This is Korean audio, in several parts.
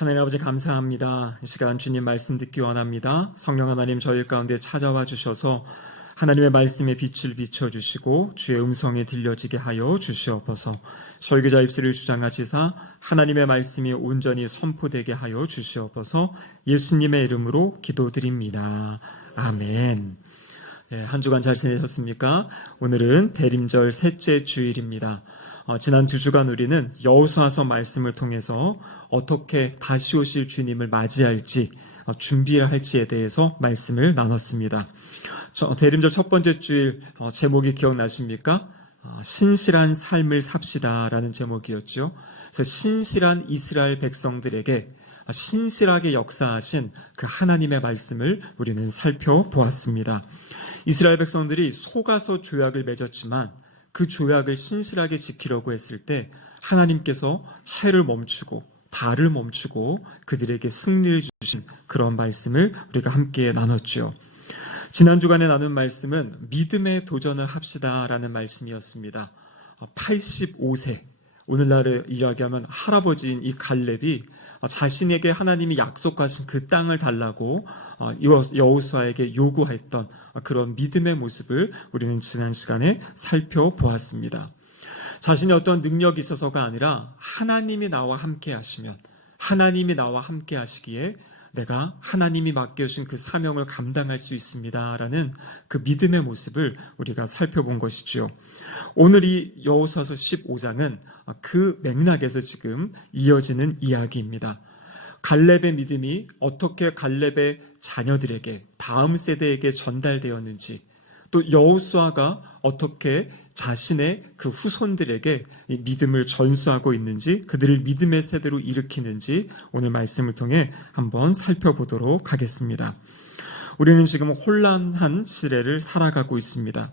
하나님 아버지 감사합니다. 이 시간 주님 말씀 듣기 원합니다. 성령 하나님 저희 가운데 찾아와 주셔서 하나님의 말씀에 빛을 비춰주시고 주의 음성이 들려지게 하여 주시옵소서. 설교자 입술을 주장하시사 하나님의 말씀이 온전히 선포되게 하여 주시옵소서. 예수님의 이름으로 기도드립니다. 아멘. 네, 한 주간 잘 지내셨습니까? 오늘은 대림절 셋째 주일입니다. 지난 두 주간 우리는 여호수아서 말씀을 통해서 어떻게 다시 오실 주님을 맞이할지 준비해야 할지에 대해서 말씀을 나눴습니다. 대림절 첫 번째 주일 제목이 기억나십니까? 신실한 삶을 삽시다라는 제목이었죠. 그래서 신실한 이스라엘 백성들에게 신실하게 역사하신 그 하나님의 말씀을 우리는 살펴보았습니다. 이스라엘 백성들이 속아서 조약을 맺었지만 그 조약을 신실하게 지키려고 했을 때 하나님께서 해를 멈추고 달을 멈추고 그들에게 승리를 주신 그런 말씀을 우리가 함께 나눴죠. 지난 주간에 나눈 말씀은 믿음의 도전을 합시다라는 말씀이었습니다. 85세, 오늘날에 이야기하면 할아버지인 이 갈렙이 자신에게 하나님이 약속하신 그 땅을 달라고 여호수아에게 요구했던 그런 믿음의 모습을 우리는 지난 시간에 살펴보았습니다. 자신의 어떤 능력이 있어서가 아니라 하나님이 나와 함께 하시면, 하나님이 나와 함께 하시기에 내가 하나님이 맡겨주신 그 사명을 감당할 수 있습니다 라는 그 믿음의 모습을 우리가 살펴본 것이죠. 오늘 이 여호수아서 15장은 그 맥락에서 지금 이어지는 이야기입니다. 갈렙의 믿음이 어떻게 갈렙의 자녀들에게, 다음 세대에게 전달되었는지, 또 여호수아가 어떻게 자신의 그 후손들에게 이 믿음을 전수하고 있는지, 그들을 믿음의 세대로 일으키는지 오늘 말씀을 통해 한번 살펴보도록 하겠습니다. 우리는 지금 혼란한 시대를 살아가고 있습니다.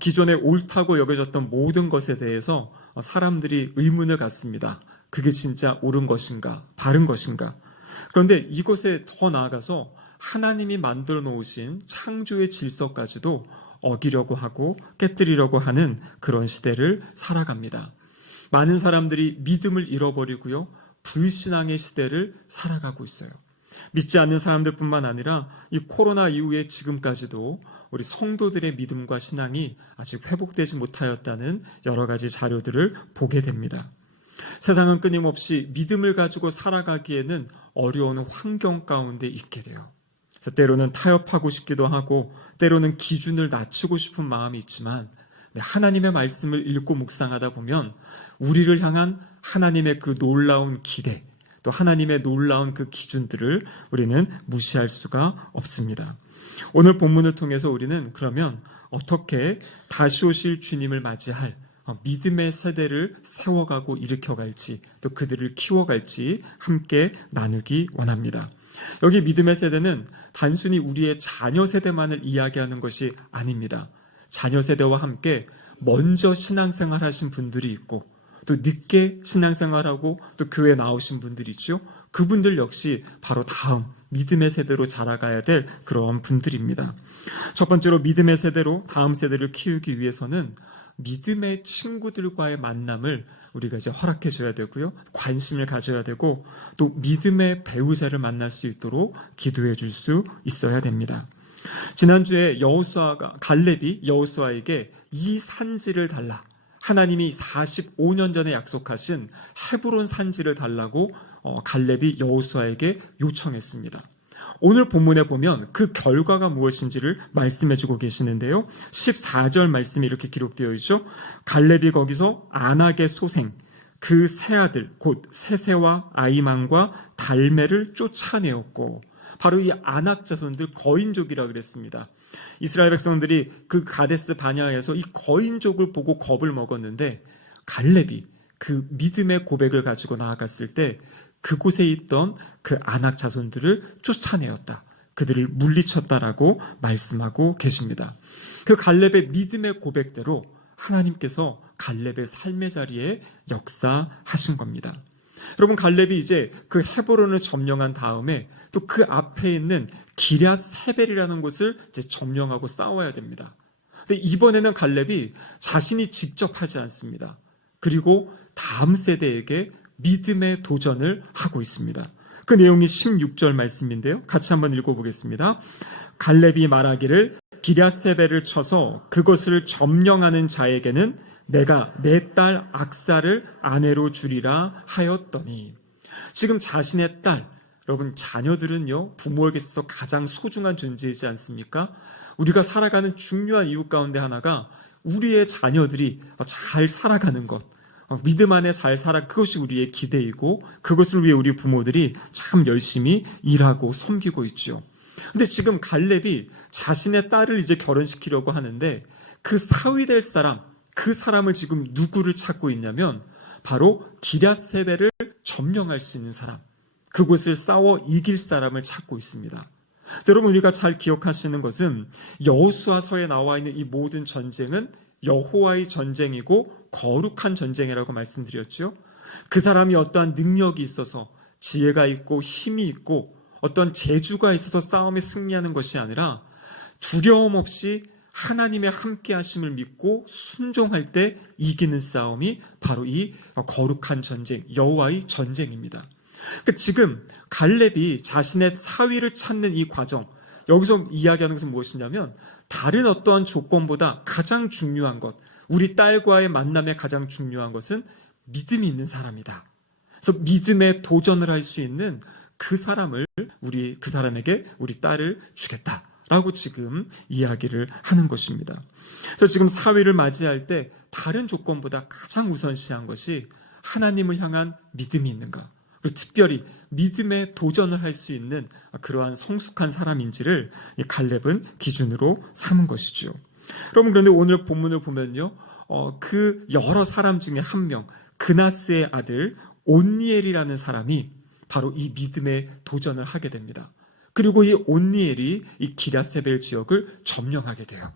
기존에 옳다고 여겨졌던 모든 것에 대해서 사람들이 의문을 갖습니다. 그게 진짜 옳은 것인가, 바른 것인가. 그런데 이것에 더 나아가서 하나님이 만들어 놓으신 창조의 질서까지도 어기려고 하고 깨뜨리려고 하는 그런 시대를 살아갑니다. 많은 사람들이 믿음을 잃어버리고요, 불신앙의 시대를 살아가고 있어요. 믿지 않는 사람들뿐만 아니라 이 코로나 이후에 지금까지도 우리 성도들의 믿음과 신앙이 아직 회복되지 못하였다는 여러 가지 자료들을 보게 됩니다. 세상은 끊임없이 믿음을 가지고 살아가기에는 어려운 환경 가운데 있게 돼요. 그래서 때로는 타협하고 싶기도 하고 때로는 기준을 낮추고 싶은 마음이 있지만 하나님의 말씀을 읽고 묵상하다 보면 우리를 향한 하나님의 그 놀라운 기대, 또 하나님의 놀라운 그 기준들을 우리는 무시할 수가 없습니다. 오늘 본문을 통해서 우리는 그러면 어떻게 다시 오실 주님을 맞이할 믿음의 세대를 세워가고 일으켜갈지, 또 그들을 키워갈지 함께 나누기 원합니다. 여기 믿음의 세대는 단순히 우리의 자녀 세대만을 이야기하는 것이 아닙니다. 자녀 세대와 함께 먼저 신앙생활 하신 분들이 있고, 또 늦게 신앙생활하고 또 교회에 나오신 분들이 있죠. 그분들 역시 바로 다음 믿음의 세대로 자라가야 될 그런 분들입니다. 첫 번째로 믿음의 세대로 다음 세대를 키우기 위해서는 믿음의 친구들과의 만남을 우리가 이제 허락해 줘야 되고요, 관심을 가져야 되고, 또 믿음의 배우자를 만날 수 있도록 기도해 줄 수 있어야 됩니다. 지난주에 갈렙이 여호수아에게 이 산지를 달라, 하나님이 45년 전에 약속하신 헤브론 산지를 달라고 갈렙이 여호수아에게 요청했습니다. 오늘 본문에 보면 그 결과가 무엇인지를 말씀해주고 계시는데요. 14절 말씀이 이렇게 기록되어 있죠. 갈렙이 거기서 안악의 소생, 그 세 아들 곧 세세와 아이만과 달메를 쫓아내었고, 바로 이 안악 자손들 거인족이라 그랬습니다. 이스라엘 백성들이 그 가데스 바냐에서 이 거인족을 보고 겁을 먹었는데 갈렙이 그 믿음의 고백을 가지고 나아갔을 때 그곳에 있던 그 안악 자손들을 쫓아내었다, 그들을 물리쳤다라고 말씀하고 계십니다. 그 갈렙의 믿음의 고백대로 하나님께서 갈렙의 삶의 자리에 역사하신 겁니다. 여러분, 갈렙이 이제 그 헤브론을 점령한 다음에 또 그 앞에 있는 기럇 세벨이라는 곳을 이제 점령하고 싸워야 됩니다. 근데 이번에는 갈렙이 자신이 직접 하지 않습니다. 그리고 다음 세대에게 믿음의 도전을 하고 있습니다. 그 내용이 16절 말씀인데요. 같이 한번 읽어보겠습니다. 갈렙이 말하기를 기랴세벨을 쳐서 그것을 점령하는 자에게는 내가 내 딸 악사를 아내로 주리라 하였더니, 지금 자신의 딸, 여러분 자녀들은요 부모에게 있어서 가장 소중한 존재이지 않습니까? 우리가 살아가는 중요한 이유 가운데 하나가 우리의 자녀들이 잘 살아가는 것, 믿음 안에 잘 살아, 그것이 우리의 기대이고 그것을 위해 우리 부모들이 참 열심히 일하고 섬기고 있죠. 근데 지금 갈렙이 자신의 딸을 이제 결혼시키려고 하는데 그 사위 될 사람, 그 사람을 지금 누구를 찾고 있냐면 바로 기랴세벨을 점령할 수 있는 사람, 그곳을 싸워 이길 사람을 찾고 있습니다. 여러분, 우리가 잘 기억하시는 것은 여호수아서에 나와 있는 이 모든 전쟁은 여호와의 전쟁이고 거룩한 전쟁이라고 말씀드렸죠. 그 사람이 어떠한 능력이 있어서 지혜가 있고 힘이 있고 어떤 재주가 있어서 싸움에 승리하는 것이 아니라 두려움 없이 하나님의 함께 하심을 믿고 순종할 때 이기는 싸움이 바로 이 거룩한 전쟁, 여호와의 전쟁입니다. 그러니까 지금 갈렙이 자신의 사위를 찾는 이 과정, 여기서 이야기하는 것은 무엇이냐면 다른 어떠한 조건보다 가장 중요한 것, 우리 딸과의 만남에 가장 중요한 것은 믿음이 있는 사람이다. 그래서 믿음에 도전을 할 수 있는 그 사람을 그 사람에게 우리 딸을 주겠다라고 지금 이야기를 하는 것입니다. 그래서 지금 사위를 맞이할 때 다른 조건보다 가장 우선시한 것이 하나님을 향한 믿음이 있는가, 그리고 특별히 믿음에 도전을 할 수 있는 그러한 성숙한 사람인지를 이 갈렙은 기준으로 삼은 것이죠. 여러분, 그런데 오늘 본문을 보면요, 그 여러 사람 중에 한 명, 그나스의 아들 온니엘이라는 사람이 바로 이 믿음에 도전을 하게 됩니다. 그리고 이 온니엘이 이 기랴세벨 지역을 점령하게 돼요.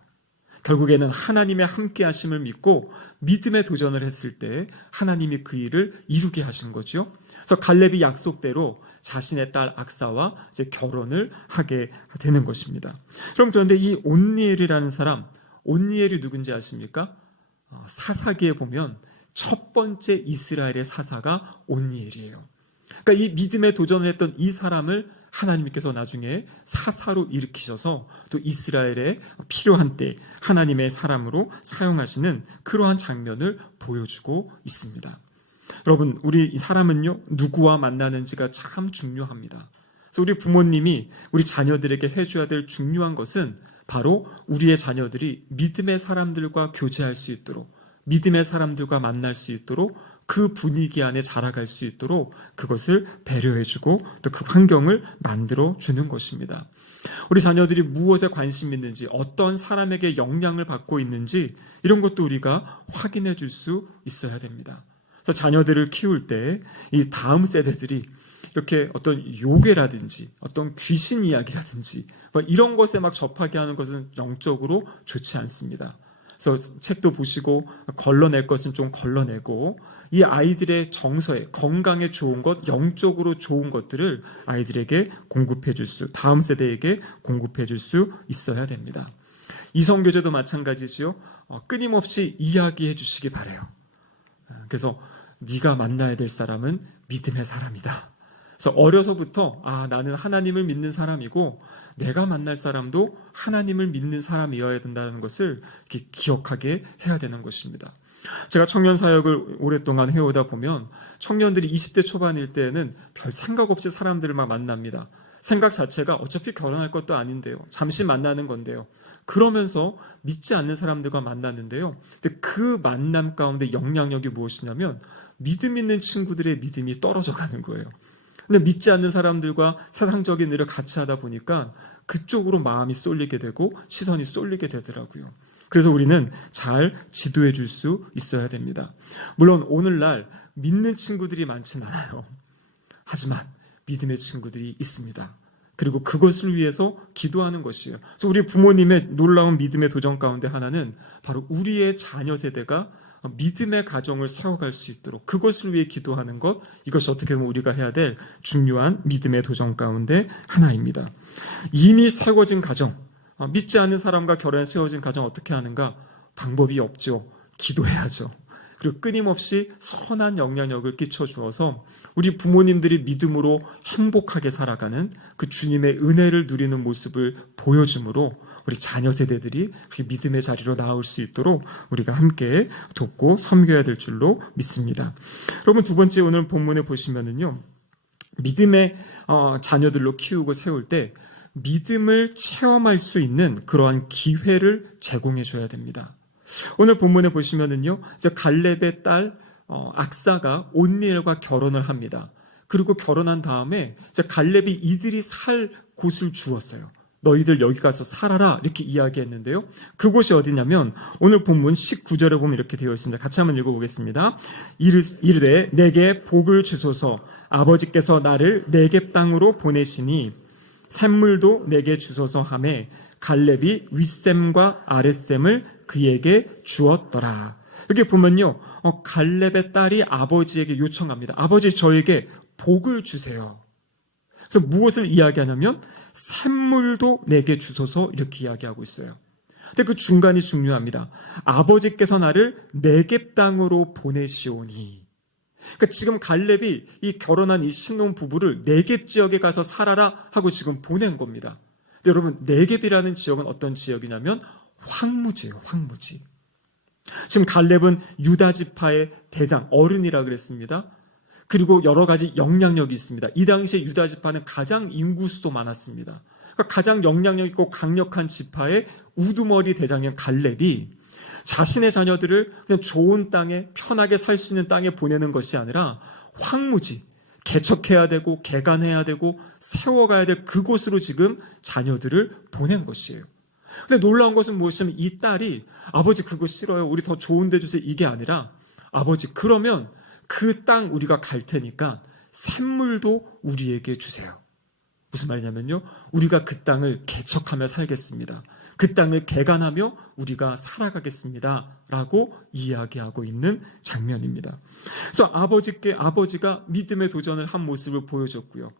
결국에는 하나님의 함께 하심을 믿고 믿음에 도전을 했을 때 하나님이 그 일을 이루게 하신 거죠. 그래서 갈렙이 약속대로 자신의 딸 악사와 이제 결혼을 하게 되는 것입니다. 그런데 이 온니엘이라는 사람, 온니엘이 누군지 아십니까? 사사기에 보면 첫 번째 이스라엘의 사사가 온니엘이에요. 그러니까 이 믿음에 도전을 했던 이 사람을 하나님께서 나중에 사사로 일으키셔서 또 이스라엘에 필요한 때 하나님의 사람으로 사용하시는 그러한 장면을 보여주고 있습니다. 여러분, 우리 이 사람은요, 누구와 만나는지가 참 중요합니다. 그래서 우리 부모님이 우리 자녀들에게 해줘야 될 중요한 것은 바로 우리의 자녀들이 믿음의 사람들과 교제할 수 있도록, 믿음의 사람들과 만날 수 있도록, 그 분위기 안에 자라갈 수 있도록 그것을 배려해주고 또 그 환경을 만들어주는 것입니다. 우리 자녀들이 무엇에 관심 있는지, 어떤 사람에게 영향을 받고 있는지 이런 것도 우리가 확인해 줄 수 있어야 됩니다. 그래서 자녀들을 키울 때 이 다음 세대들이 이렇게 어떤 요괴라든지 어떤 귀신 이야기라든지 이런 것에 막 접하게 하는 것은 영적으로 좋지 않습니다. 그래서 책도 보시고 걸러낼 것은 좀 걸러내고 이 아이들의 정서에, 건강에 좋은 것, 영적으로 좋은 것들을 아이들에게 공급해 줄 수, 다음 세대에게 공급해 줄 수 있어야 됩니다. 이성교제도 마찬가지지요. 끊임없이 이야기해 주시기 바라요. 그래서 네가 만나야 될 사람은 믿음의 사람이다. 그래서 어려서부터 나는 하나님을 믿는 사람이고 내가 만날 사람도 하나님을 믿는 사람이어야 된다는 것을 이렇게 기억하게 해야 되는 것입니다. 제가 청년 사역을 오랫동안 해오다 보면 청년들이 20대 초반일 때는 별 생각 없이 사람들을 막 만납니다. 생각 자체가 어차피 결혼할 것도 아닌데요. 잠시 만나는 건데요. 그러면서 믿지 않는 사람들과 만났는데요. 근데 그 만남 가운데 영향력이 무엇이냐면 믿음 있는 친구들의 믿음이 떨어져 가는 거예요. 근데 믿지 않는 사람들과 세상적인 일을 같이 하다 보니까 그쪽으로 마음이 쏠리게 되고 시선이 쏠리게 되더라고요. 그래서 우리는 잘 지도해 줄 수 있어야 됩니다. 물론 오늘날 믿는 친구들이 많진 않아요. 하지만 믿음의 친구들이 있습니다. 그리고 그것을 위해서 기도하는 것이에요. 그래서 우리 부모님의 놀라운 믿음의 도전 가운데 하나는 바로 우리의 자녀 세대가 믿음의 가정을 세워갈 수 있도록 그것을 위해 기도하는 것, 이것이 어떻게 보면 우리가 해야 될 중요한 믿음의 도전 가운데 하나입니다. 이미 세워진 가정, 믿지 않는 사람과 결혼해 세워진 가정 어떻게 하는가? 방법이 없죠. 기도해야죠. 그리고 끊임없이 선한 영향력을 끼쳐주어서 우리 부모님들이 믿음으로 행복하게 살아가는 그 주님의 은혜를 누리는 모습을 보여주므로 우리 자녀 세대들이 그 믿음의 자리로 나올 수 있도록 우리가 함께 돕고 섬겨야 될 줄로 믿습니다. 여러분, 두 번째 오늘 본문에 보시면은요, 믿음의 자녀들로 키우고 세울 때 믿음을 체험할 수 있는 그러한 기회를 제공해 줘야 됩니다. 오늘 본문에 보시면은요, 이제 갈렙의 딸 악사가 온니엘과 결혼을 합니다. 그리고 결혼한 다음에 이제 갈렙이 이들이 살 곳을 주었어요. 너희들 여기 가서 살아라, 이렇게 이야기했는데요. 그곳이 어디냐면 오늘 본문 19절에 보면 이렇게 되어 있습니다. 같이 한번 읽어보겠습니다. 이르되 내게 복을 주소서. 아버지께서 나를 네겝 땅으로 보내시니 샘물도 내게 주소서 하매 갈렙이 윗샘과 아랫샘을 그에게 주었더라. 여기 보면요, 갈렙의 딸이 아버지에게 요청합니다. 아버지, 저에게 복을 주세요. 그래서 무엇을 이야기하냐면 샘물도 내게 주소서, 이렇게 이야기하고 있어요. 근데 그 중간이 중요합니다. 아버지께서 나를 네겝 땅으로 보내시오니. 그러니까 지금 갈렙이 이 결혼한 이 신혼 부부를 네겝 지역에 가서 살아라 하고 지금 보낸 겁니다. 근데 여러분, 네겝이라는 지역은 어떤 지역이냐면 황무지예요. 황무지. 지금 갈렙은 유다 지파의 대장, 어른이라 그랬습니다. 그리고 여러 가지 영향력이 있습니다. 이 당시에 유다 지파는 가장 인구수도 많았습니다. 그러니까 가장 영향력 있고 강력한 지파의 우두머리 대장인 갈렙이 자신의 자녀들을 그냥 좋은 땅에 편하게 살 수 있는 땅에 보내는 것이 아니라 황무지, 개척해야 되고 개간해야 되고 세워가야 될 그곳으로 지금 자녀들을 보낸 것이에요. 근데 놀라운 것은 무엇이냐면 이 딸이 아버지 그거 싫어요, 우리 더 좋은 데 주세요, 이게 아니라 아버지 그러면 그 땅 우리가 갈 테니까 샘물도 우리에게 주세요. 무슨 말이냐면요, 우리가 그 땅을 개척하며 살겠습니다. 그 땅을 개간하며 우리가 살아가겠습니다 라고 이야기하고 있는 장면입니다. 그래서 아버지가 믿음의 도전을 한 모습을 보여줬고요,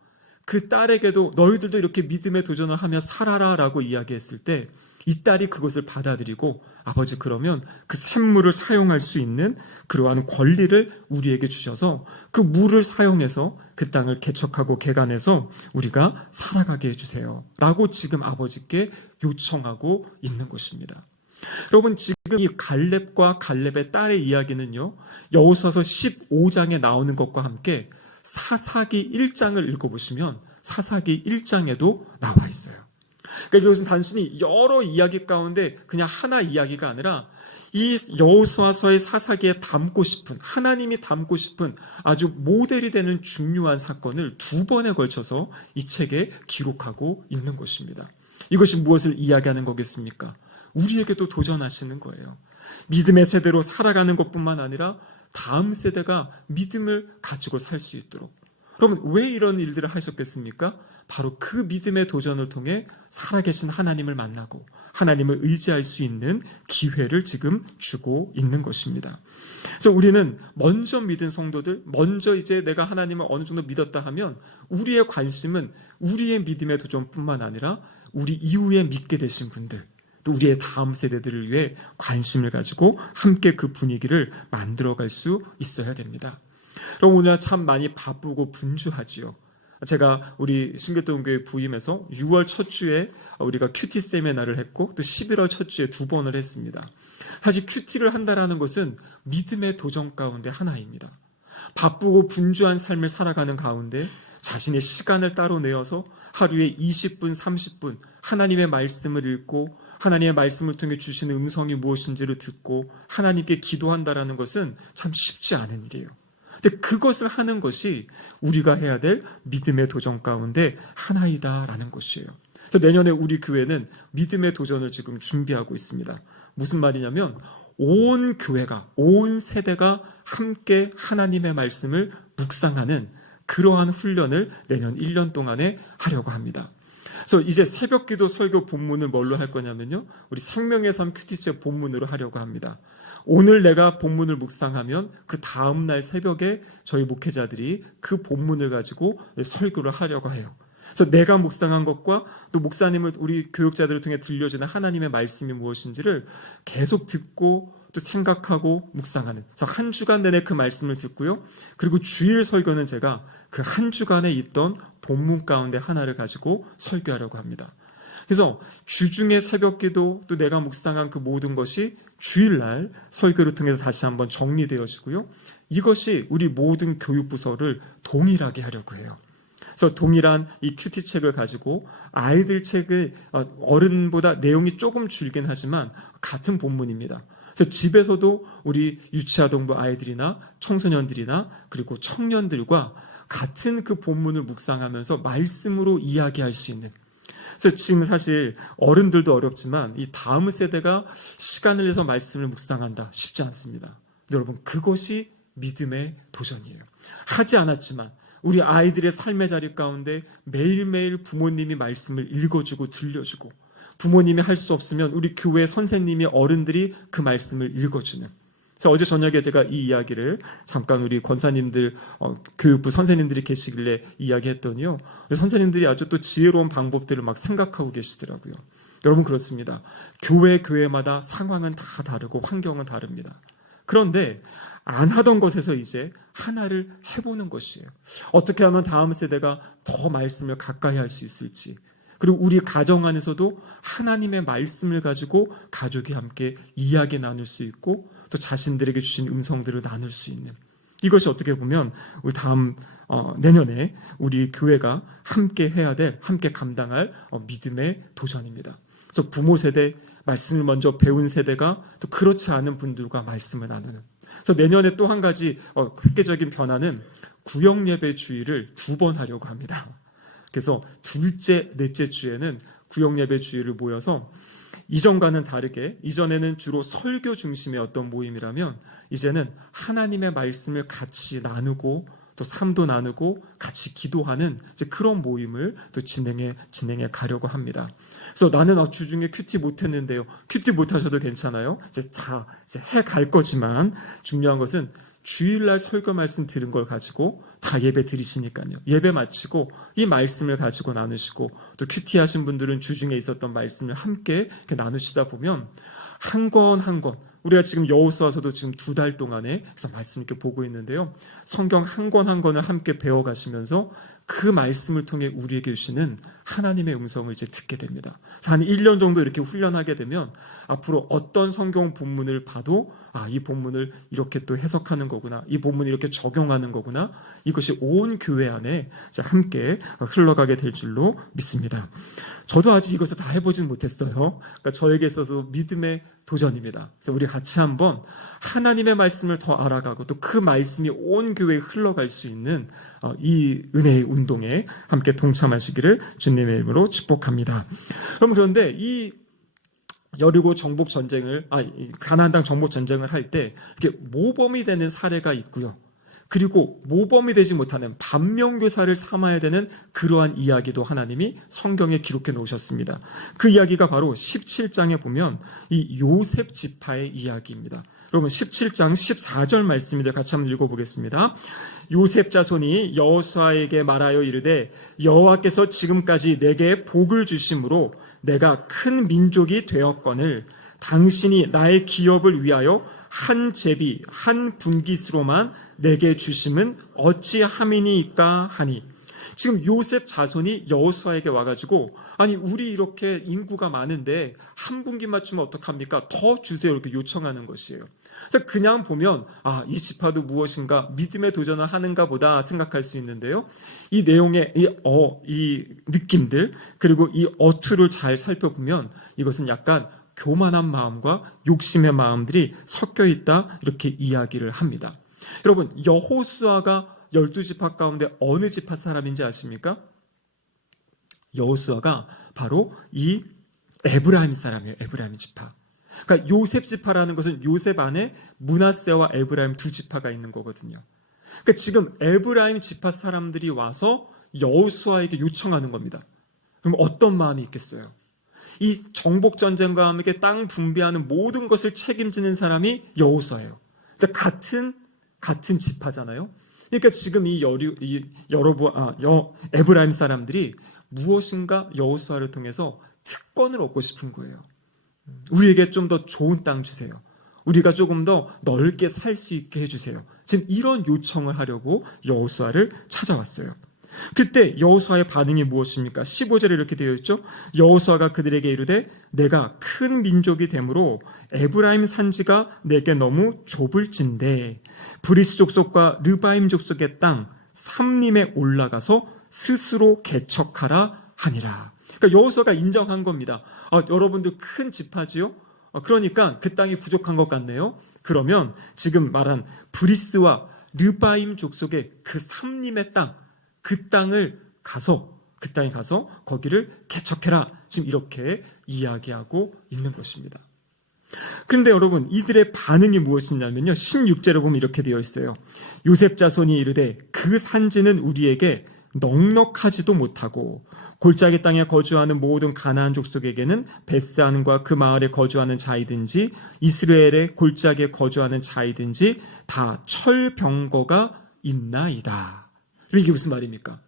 그 딸에게도 너희들도 이렇게 믿음의 도전을 하며 살아라 라고 이야기했을 때 이 딸이 그것을 받아들이고 아버지 그러면 그 샘물을 사용할 수 있는 그러한 권리를 우리에게 주셔서 그 물을 사용해서 그 땅을 개척하고 개간해서 우리가 살아가게 해주세요 라고 지금 아버지께 요청하고 있는 것입니다. 여러분, 지금 이 갈렙과 갈렙의 딸의 이야기는요, 여호수아서 15장에 나오는 것과 함께 사사기 1장을 읽어보시면 사사기 1장에도 나와 있어요. 그러니까 이것은 단순히 여러 이야기 가운데 그냥 하나 이야기가 아니라 이 여호수아서의 사사기에 담고 싶은, 하나님이 담고 싶은 아주 모델이 되는 중요한 사건을 두 번에 걸쳐서 이 책에 기록하고 있는 것입니다. 이것이 무엇을 이야기하는 거겠습니까? 우리에게도 도전하시는 거예요. 믿음의 세대로 살아가는 것뿐만 아니라 다음 세대가 믿음을 가지고 살 수 있도록. 여러분, 왜 이런 일들을 하셨겠습니까? 바로 그 믿음의 도전을 통해 살아계신 하나님을 만나고 하나님을 의지할 수 있는 기회를 지금 주고 있는 것입니다. 그래서 우리는 먼저 믿은 성도들, 먼저 이제 내가 하나님을 어느 정도 믿었다 하면 우리의 관심은 우리의 믿음의 도전뿐만 아니라 우리 이후에 믿게 되신 분들, 또 우리의 다음 세대들을 위해 관심을 가지고 함께 그 분위기를 만들어갈 수 있어야 됩니다. 그럼 오늘 참 많이 바쁘고 분주하지요. 제가 우리 신길동교회 부임해서 6월 첫 주에 우리가 큐티 세미나를 했고 또 11월 첫 주에 2번을 했습니다. 사실 큐티를 한다라는 것은 믿음의 도전 가운데 하나입니다. 바쁘고 분주한 삶을 살아가는 가운데 자신의 시간을 따로 내어서 하루에 20분, 30분 하나님의 말씀을 읽고 하나님의 말씀을 통해 주시는 음성이 무엇인지를 듣고 하나님께 기도한다라는 것은 참 쉽지 않은 일이에요. 근데 그것을 하는 것이 우리가 해야 될 믿음의 도전 가운데 하나이다라는 것이에요. 그래서 내년에 우리 교회는 믿음의 도전을 지금 준비하고 있습니다. 무슨 말이냐면 온 교회가, 온 세대가 함께 하나님의 말씀을 묵상하는 그러한 훈련을 내년 1년 동안에 하려고 합니다. 그래서 이제 새벽기도 설교 본문을 뭘로 할 거냐면요, 우리 생명의 삶 큐티체 본문으로 하려고 합니다. 오늘 내가 본문을 묵상하면 그 다음날 새벽에 저희 목회자들이 그 본문을 가지고 설교를 하려고 해요. 그래서 내가 묵상한 것과 또 목사님을 우리 교육자들을 통해 들려주는 하나님의 말씀이 무엇인지를 계속 듣고 또 생각하고 묵상하는, 그래서 한 주간 내내 그 말씀을 듣고요. 그리고 주일 설교는 제가 그 한 주간에 있던 본문 가운데 하나를 가지고 설교하려고 합니다. 그래서 주중에 새벽기도, 또 내가 묵상한 그 모든 것이 주일날 설교를 통해서 다시 한번 정리되어지고요. 이것이 우리 모든 교육부서를 동일하게 하려고 해요. 그래서 동일한 이 큐티 책을 가지고 아이들 책을 어른보다 내용이 조금 줄긴 하지만 같은 본문입니다. 그래서 집에서도 우리 유치아동부 아이들이나 청소년들이나 그리고 청년들과 같은 그 본문을 묵상하면서 말씀으로 이야기할 수 있는, 그래서 지금 사실 어른들도 어렵지만 이 다음 세대가 시간을 내서 말씀을 묵상한다 쉽지 않습니다. 여러분, 그것이 믿음의 도전이에요. 하지 않았지만 우리 아이들의 삶의 자리 가운데 매일매일 부모님이 말씀을 읽어주고 들려주고, 부모님이 할 수 없으면 우리 교회 선생님이, 어른들이 그 말씀을 읽어주는. 그래서 어제 저녁에 제가 이 이야기를 잠깐 우리 권사님들, 교육부 선생님들이 계시길래 이야기했더니요, 선생님들이 아주 또 지혜로운 방법들을 막 생각하고 계시더라고요. 여러분, 그렇습니다. 교회마다 상황은 다 다르고 환경은 다릅니다. 그런데 안 하던 것에서 이제 하나를 해보는 것이에요. 어떻게 하면 다음 세대가 더 말씀을 가까이 할 수 있을지, 그리고 우리 가정 안에서도 하나님의 말씀을 가지고 가족이 함께 이야기 나눌 수 있고, 또 자신들에게 주신 음성들을 나눌 수 있는, 이것이 어떻게 보면 우리 다음 내년에 우리 교회가 함께 해야 될, 함께 감당할 믿음의 도전입니다. 그래서 부모 세대, 말씀을 먼저 배운 세대가 또 그렇지 않은 분들과 말씀을 나누는. 그래서 내년에 또 한 가지 획기적인 변화는 구역 예배 주일을 2번 하려고 합니다. 그래서 둘째, 넷째 주에는 구역 예배 주일을 모여서, 이전과는 다르게, 이전에는 주로 설교 중심의 어떤 모임이라면 이제는 하나님의 말씀을 같이 나누고 또 삶도 나누고 같이 기도하는 이제 그런 모임을 또 진행해 가려고 합니다. 그래서 나는 주중에 큐티 못했는데요. 큐티 못하셔도 괜찮아요. 이제 다 해 갈 거지만 중요한 것은 주일날 설교 말씀 들은 걸 가지고 다 예배 드리시니까요. 예배 마치고 이 말씀을 가지고 나누시고, 또 큐티 하신 분들은 주중에 있었던 말씀을 함께 이렇게 나누시다 보면 한 권 한 권, 우리가 지금 여호수아서도 지금 2달 동안에 그래서 말씀 이렇게 보고 있는데요. 성경 한 권 한 권을 함께 배워가시면서 그 말씀을 통해 우리에게 주시는 하나님의 음성을 이제 듣게 됩니다. 한 1년 정도 이렇게 훈련하게 되면 앞으로 어떤 성경 본문을 봐도 이 본문을 이렇게 또 해석하는 거구나, 이 본문을 이렇게 적용하는 거구나, 이것이 온 교회 안에 함께 흘러가게 될 줄로 믿습니다. 저도 아직 이것을 다 해보진 못했어요. 그러니까 저에게 있어서 믿음의 도전입니다. 그래서 우리 같이 한번 하나님의 말씀을 더 알아가고 또 그 말씀이 온 교회에 흘러갈 수 있는 이 은혜의 운동에 함께 동참하시기를 주님의 이름으로 축복합니다. 그런데 이 여리고 정복 전쟁을, 가나안 땅 정복 전쟁을 할 때 이렇게 모범이 되는 사례가 있고요. 그리고 모범이 되지 못하는 반면교사를 삼아야 되는 그러한 이야기도 하나님이 성경에 기록해 놓으셨습니다. 그 이야기가 바로 17장에 보면 이 요셉 지파의 이야기입니다. 여러분, 17장 14절 말씀인데 같이 한번 읽어보겠습니다. 요셉 자손이 여호수아에게 말하여 이르되 여호와께서 지금까지 내게 복을 주심으로 내가 큰 민족이 되었거늘 당신이 나의 기업을 위하여 한 제비 한 분깃으로만 내게 주심은 어찌함이니까 하니. 지금 요셉 자손이 여호수아에게 와가지고 우리 이렇게 인구가 많은데 한 분기 맞추면 어떡합니까? 더 주세요, 이렇게 요청하는 것이에요. 그래서 그냥 보면 이 지파도 무엇인가 믿음의 도전을 하는가 보다 생각할 수 있는데요. 이 내용의 이 느낌들, 그리고 이 어투를 잘 살펴보면 이것은 약간 교만한 마음과 욕심의 마음들이 섞여 있다, 이렇게 이야기를 합니다. 여러분, 여호수아가 12지파 가운데 어느 지파 사람인지 아십니까? 여호수아가 바로 이 에브라임 사람이에요. 에브라임 지파. 그러니까 요셉 지파라는 것은 요셉 안에 므낫세와 에브라임 2지파가 있는 거거든요. 그러니까 지금 에브라임 지파 사람들이 와서 여호수아에게 요청하는 겁니다. 그럼 어떤 마음이 있겠어요? 이 정복 전쟁과 함께 땅 분배하는 모든 것을 책임지는 사람이 여호수아예요. 그러니까 같은 지파잖아요. 그러니까 지금 이 에브라임 사람들이 무엇인가 여호수아를 통해서 특권을 얻고 싶은 거예요. 우리에게 좀 더 좋은 땅 주세요. 우리가 조금 더 넓게 살 수 있게 해주세요. 지금 이런 요청을 하려고 여호수아를 찾아왔어요. 그때 여호수아의 반응이 무엇입니까? 15절에 이렇게 되어 있죠. 여호수아가 그들에게 이르되 내가 큰 민족이 되므로 에브라임 산지가 내게 너무 좁을진데 브리스 족속과 르바임 족속의 땅 삼림에 올라가서 스스로 개척하라 하니라. 그러니까 여호수아가 인정한 겁니다. 여러분들 큰 지파지요? 그러니까 그 땅이 부족한 것 같네요. 그러면 지금 말한 브리스와 르바임 족속의 그 삼림의 땅, 그 땅에 가서 거기를 개척해라. 지금 이렇게 이야기하고 있는 것입니다. 그런데 여러분, 이들의 반응이 무엇이냐면요. 16절에 보면 이렇게 되어 있어요. 요셉 자손이 이르되 그 산지는 우리에게 넉넉하지도 못하고 골짜기 땅에 거주하는 모든 가나안 족속에게는 벳산과 그 마을에 거주하는 자이든지 이스라엘의 골짜기에 거주하는 자이든지 다 철병거가 있나이다. 이게 무슨 말입니까?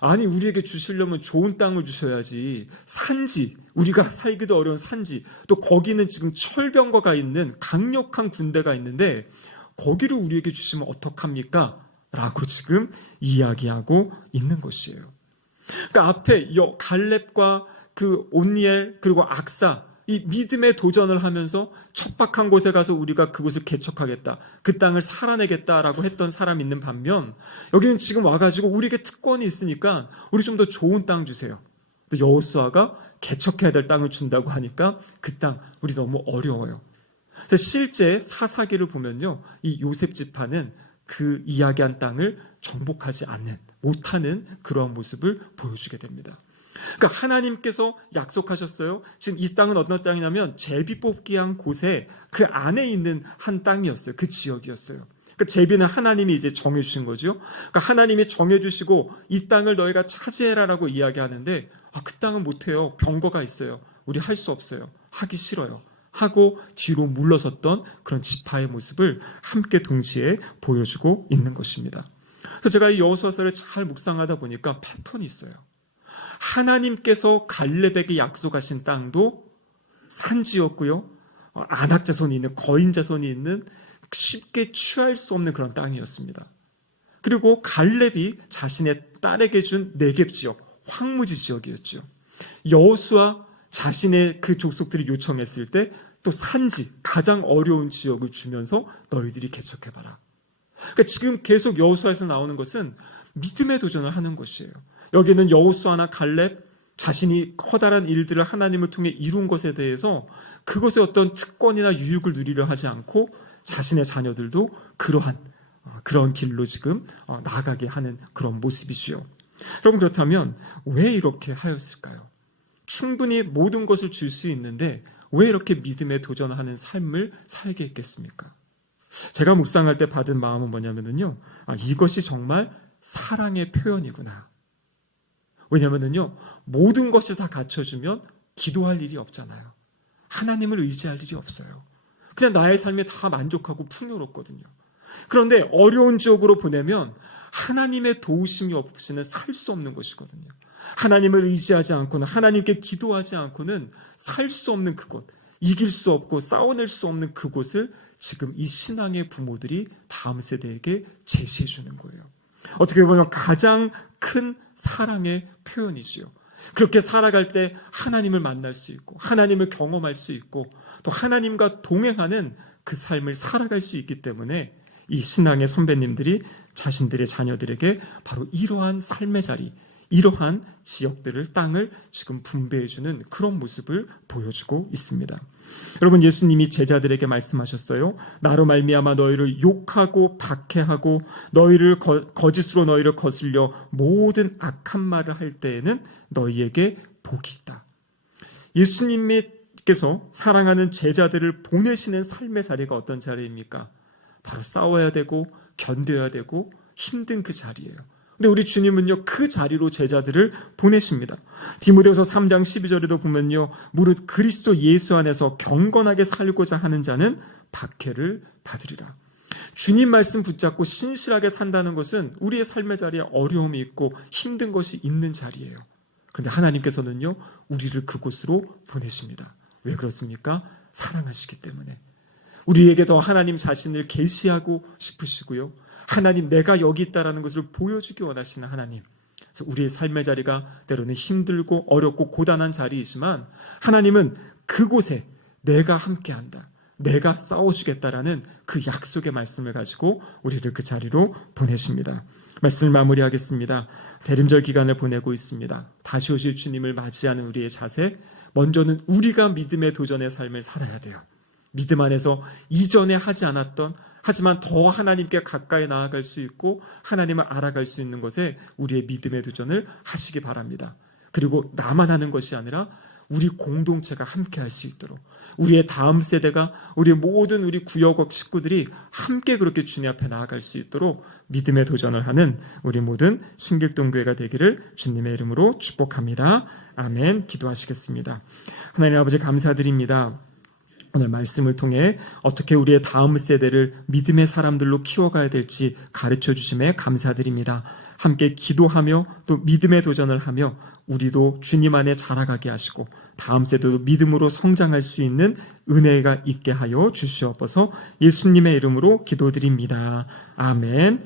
아니, 우리에게 주시려면 좋은 땅을 주셔야지. 산지, 우리가 살기도 어려운 산지, 또 거기는 지금 철병거가 있는 강력한 군대가 있는데 거기를 우리에게 주시면 어떡합니까? 라고 지금 이야기하고 있는 것이에요. 그러니까 앞에 갈렙과 그 온니엘 그리고 악사, 이 믿음의 도전을 하면서 척박한 곳에 가서 우리가 그곳을 개척하겠다, 그 땅을 살아내겠다라고 했던 사람 있는 반면 여기는 지금 와가지고 우리에게 특권이 있으니까 우리 좀 더 좋은 땅 주세요. 여호수아가 개척해야 될 땅을 준다고 하니까 그 땅 우리 너무 어려워요. 그래서 실제 사사기를 보면요, 이 요셉 지파는 그 이야기한 땅을 정복하지 못하는 그러한 모습을 보여주게 됩니다. 그러니까 하나님께서 약속하셨어요. 지금 이 땅은 어떤 땅이냐면 제비 뽑기 한 곳에 그 안에 있는 한 땅이었어요. 그 지역이었어요. 그러니까 제비는 하나님이 이제 정해주신 거죠. 그러니까 하나님이 정해주시고 이 땅을 너희가 차지해라라고 이야기하는데 그 땅은 못해요. 병거가 있어요. 우리 할 수 없어요. 하기 싫어요. 하고 뒤로 물러섰던 그런 지파의 모습을 함께 동시에 보여주고 있는 것입니다. 그래서 제가 이 여호수아서를 잘 묵상하다 보니까 패턴이 있어요. 하나님께서 갈렙에게 약속하신 땅도 산지였고요, 안악 자손이 있는, 거인 자손이 있는 쉽게 취할 수 없는 그런 땅이었습니다. 그리고 갈렙이 자신의 딸에게 준 네겝 지역, 황무지 지역이었죠. 여호수아 자신의 그 족속들이 요청했을 때 또 산지, 가장 어려운 지역을 주면서 너희들이 개척해봐라. 그러니까 지금 계속 여호수아에서 나오는 것은 믿음의 도전을 하는 것이에요. 여기는 여호수아나 갈렙 자신이 커다란 일들을 하나님을 통해 이룬 것에 대해서 그것의 어떤 특권이나 유익을 누리려 하지 않고 자신의 자녀들도 그런 길로 지금 나아가게 하는 그런 모습이지요. 여러분, 그렇다면 왜 이렇게 하였을까요? 충분히 모든 것을 줄 수 있는데 왜 이렇게 믿음에 도전하는 삶을 살게 했겠습니까? 제가 묵상할 때 받은 마음은 뭐냐면요, 이것이 정말 사랑의 표현이구나. 왜냐면요, 모든 것이 다 갖춰주면 기도할 일이 없잖아요. 하나님을 의지할 일이 없어요. 그냥 나의 삶에 다 만족하고 풍요롭거든요. 그런데 어려운 지역으로 보내면 하나님의 도우심이 없이는 살 수 없는 것이거든요. 하나님을 의지하지 않고는, 하나님께 기도하지 않고는 살 수 없는 그곳, 이길 수 없고 싸워낼 수 없는 그곳을 지금 이 신앙의 부모들이 다음 세대에게 제시해 주는 거예요. 어떻게 보면 가장 큰 사랑의 표현이지요. 그렇게 살아갈 때 하나님을 만날 수 있고 하나님을 경험할 수 있고 또 하나님과 동행하는 그 삶을 살아갈 수 있기 때문에 이 신앙의 선배님들이 자신들의 자녀들에게 바로 이러한 삶의 자리, 이러한 지역들을, 땅을 지금 분배해주는 그런 모습을 보여주고 있습니다. 여러분, 예수님이 제자들에게 말씀하셨어요. 나로 말미암아 너희를 욕하고 박해하고 너희를 거짓으로 너희를 거슬려 모든 악한 말을 할 때에는 너희에게 복이 있다. 예수님께서 사랑하는 제자들을 보내시는 삶의 자리가 어떤 자리입니까? 바로 싸워야 되고 견뎌야 되고 힘든 그 자리예요. 근데 우리 주님은요, 그 자리로 제자들을 보내십니다. 디모데후서 3장 12절에도 보면요, 무릇 그리스도 예수 안에서 경건하게 살고자 하는 자는 박해를 받으리라. 주님 말씀 붙잡고 신실하게 산다는 것은 우리의 삶의 자리에 어려움이 있고 힘든 것이 있는 자리예요. 그런데 하나님께서는요, 우리를 그곳으로 보내십니다. 왜 그렇습니까? 사랑하시기 때문에. 우리에게도 하나님 자신을 계시하고 싶으시고요. 하나님 내가 여기 있다라는 것을 보여주기 원하시는 하나님. 그래서 우리의 삶의 자리가 때로는 힘들고 어렵고 고단한 자리이지만 하나님은 그곳에 내가 함께한다. 내가 싸워주겠다라는 그 약속의 말씀을 가지고 우리를 그 자리로 보내십니다. 말씀을 마무리하겠습니다. 대림절 기간을 보내고 있습니다. 다시 오실 주님을 맞이하는 우리의 자세, 먼저는 우리가 믿음의 도전의 삶을 살아야 돼요. 믿음 안에서 이전에 하지 않았던, 하지만 더 하나님께 가까이 나아갈 수 있고 하나님을 알아갈 수 있는 것에 우리의 믿음의 도전을 하시기 바랍니다. 그리고 나만 하는 것이 아니라 우리 공동체가 함께 할 수 있도록, 우리의 다음 세대가, 우리 모든 우리 구역역 식구들이 함께 그렇게 주님 앞에 나아갈 수 있도록 믿음의 도전을 하는 우리 모든 신길동교회가 되기를 주님의 이름으로 축복합니다. 아멘. 기도하시겠습니다. 하나님 아버지 감사드립니다. 오늘 말씀을 통해 어떻게 우리의 다음 세대를 믿음의 사람들로 키워가야 될지 가르쳐 주심에 감사드립니다. 함께 기도하며 또 믿음의 도전을 하며 우리도 주님 안에 자라가게 하시고 다음 세대도 믿음으로 성장할 수 있는 은혜가 있게 하여 주시옵소서. 예수님의 이름으로 기도드립니다. 아멘.